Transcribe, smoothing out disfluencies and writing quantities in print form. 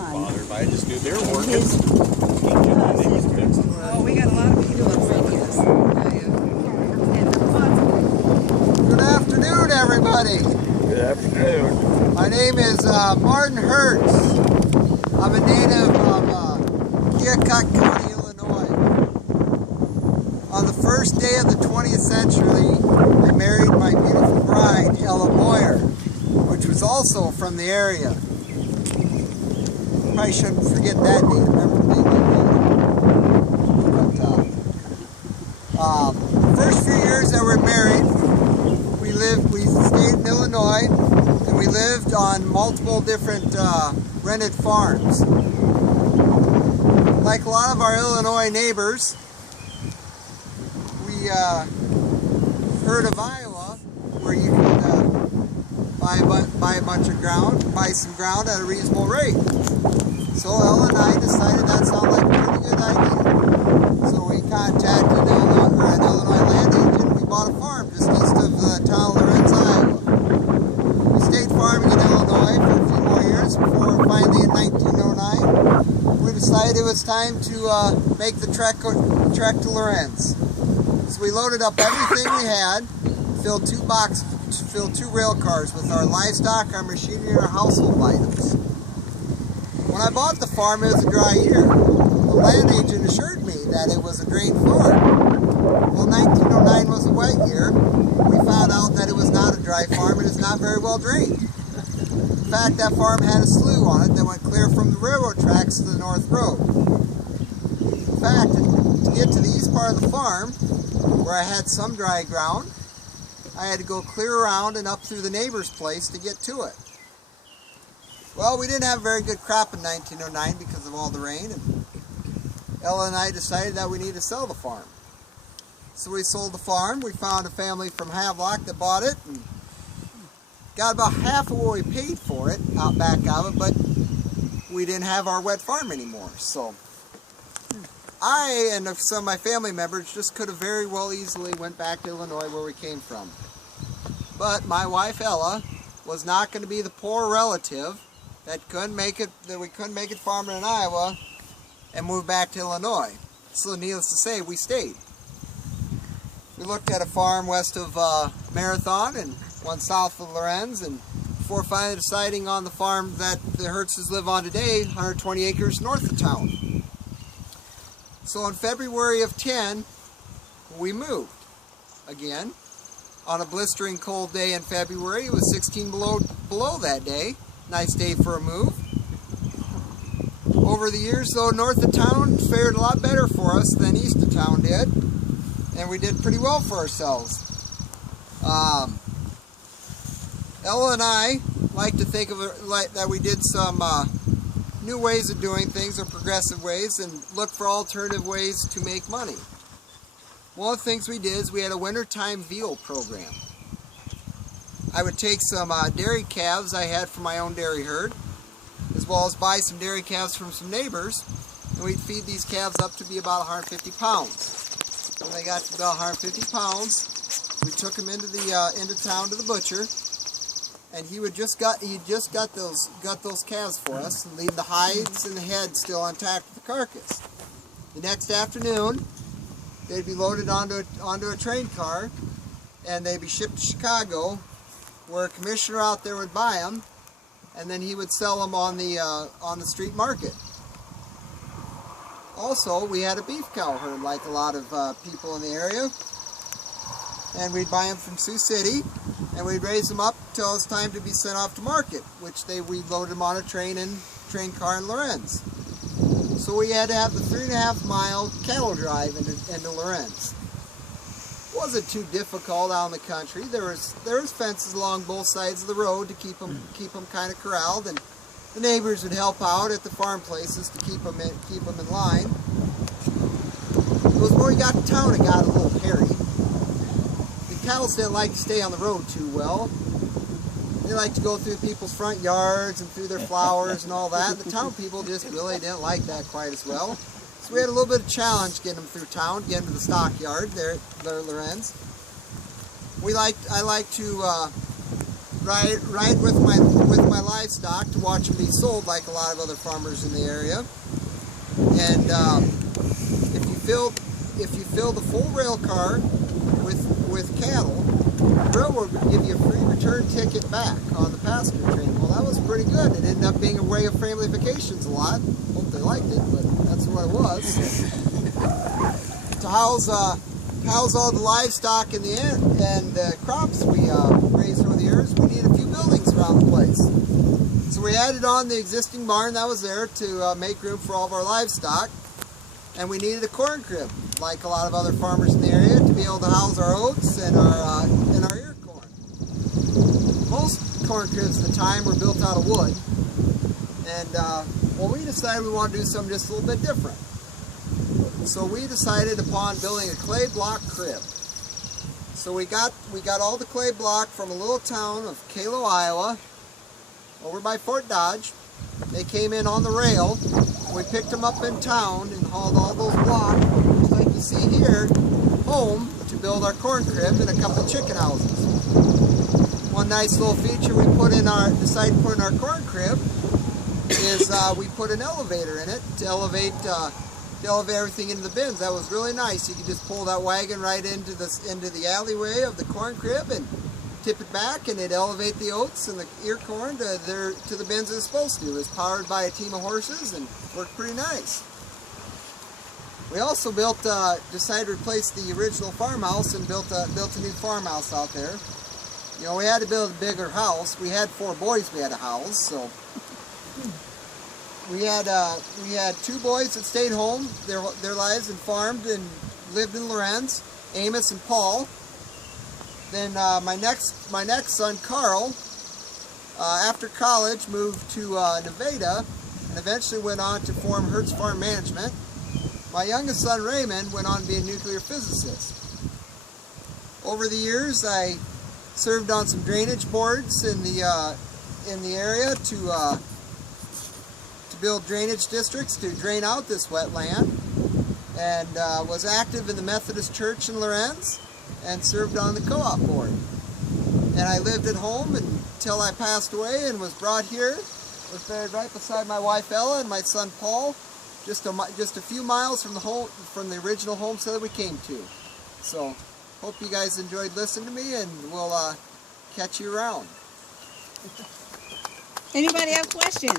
son. I just knew they were working. His sister. Oh, we got a lot of people up right here. Good afternoon, everybody. Good afternoon. My name is Martin Hertz. I'm a native of Keokuk County, Illinois. On the first day of the 20th century, I married my beautiful bride, Ella Moyer, which was also from the area. Probably shouldn't forget that date. Remember the date like that. But first few years that we're married, we stayed in Illinois, and we lived on multiple different rented farms. Like a lot of our Illinois neighbors, we heard of Iowa, where you can buy a bunch of ground, buy some ground at a reasonable rate. So Ella and I decided that sounded like a pretty good idea. So we contacted an Illinois land agent. We bought a farm just east of the town of Hertz, Iowa. We stayed farming in Illinois for a few more years before finally in 1909 we decided it was time to make the trek to Lorenz. So we loaded up everything we had, filled two rail cars with our livestock, our machinery, and our household items. When I bought the farm, it was a dry year. The land agent assured me that it was a drained farm. Well, 1909 was a wet year. We found out that it was not a dry farm and it's not very well drained. In fact, that farm had a slough on it that went clear from the railroad tracks to the North Road. In fact, to get to the east part of the farm, where I had some dry ground, I had to go clear around and up through the neighbor's place to get to it. Well, we didn't have a very good crop in 1909 because of all the rain, and Ella and I decided that we needed to sell the farm. So we sold the farm. We found a family from Havelock that bought it and got about half of what we paid for it out back of it, but we didn't have our wet farm anymore. So I and some of my family members just could have very well easily went back to Illinois where we came from. But my wife Ella was not going to be the poor relative that we couldn't make it farming in Iowa and move back to Illinois. So needless to say, we stayed. We looked at a farm west of Marathon and one south of Lorenz, and before finally deciding on the farm that the Hertzes live on today, 120 acres north of town. So in February of 10, we moved again. On a blistering cold day in February, it was 16 below that day. Nice day for a move. Over the years, though, north of town fared a lot better for us than east of town did, and we did pretty well for ourselves. Ella and I like to think of it like that we did some new ways of doing things, or progressive ways, and look for alternative ways to make money. One of the things we did is we had a wintertime veal program. I would take some dairy calves I had from my own dairy herd, as well as buy some dairy calves from some neighbors, and we'd feed these calves up to be about 150 pounds. When they got to about 150 pounds, we took them into town to the butcher, and he just got those calves for us and leave the hides and the head still intact with the carcass. The next afternoon, they'd be loaded onto a train car, and they'd be shipped to Chicago, where a commissioner out there would buy them, and then he would sell them on the street market. Also, we had a beef cow herd, like a lot of people in the area, and we'd buy them from Sioux City, and we'd raise them up till it's time to be sent off to market, which we'd load them on a train car in Lorenz. So we had to have the 3.5-mile cattle drive into Lorenz. It wasn't too difficult out in the country. There was fences along both sides of the road to keep them kind of corralled, and the neighbors would help out at the farm places to keep them in line. It was when we got to town it got a little hairy. The cattle didn't like to stay on the road too well. They like to go through people's front yards and through their flowers and all that. The town people just really didn't like that quite as well. So we had a little bit of challenge getting them through town, getting to the stockyard there at Lorenz. I like to ride with my livestock livestock to watch them be sold like a lot of other farmers in the area. And if you fill the full rail car with cattle, the railroad would give you a free return ticket back on the passenger train. Well, that was pretty good. It ended up being a way of family vacations a lot. Hope they liked it, but that's what it was. To house all the livestock and the crops we raised over the years, we needed a few buildings around the place. So we added on the existing barn that was there to make room for all of our livestock, and we needed a corn crib, like a lot of other farmers in the area, to be able to house our oats and our ear corn. Most corn cribs at the time were built out of wood, and well, we decided we wanted to do something just a little bit different. So we decided upon building a clay block crib. So we got all the clay block from a little town of Kalo, Iowa, over by Fort Dodge. They came in on the rail. We picked them up in town and hauled all those blocks, just like you see here, home to build our corn crib and a couple chicken houses. One nice little feature we decided to put in our corn crib is we put an elevator in it to elevate everything into the bins. That was really nice. You could just pull that wagon right into the alleyway of the corn crib and tip it back, and it'd elevate the oats and the ear corn to the bins it's supposed to. It was powered by a team of horses and worked pretty nice. We also decided to replace the original farmhouse and built a new farmhouse out there. You know, we had to build a bigger house. We had 4 boys we had to house, so we had 2 boys that stayed home their lives and farmed and lived in Lorenz, Amos and Paul. Then my next son, Carl, after college moved to Nevada and eventually went on to form Hertz Farm Management. My youngest son, Raymond, went on to be a nuclear physicist. Over the years, I served on some drainage boards in the area to build drainage districts to drain out this wetland, and was active in the Methodist Church in Lorenz, and served on the co-op board. And I lived at home until I passed away and was brought here. Was buried right beside my wife Ella and my son Paul, just a few miles from the original homestead that we came to. So, hope you guys enjoyed listening to me, and we'll catch you around. Anybody have questions?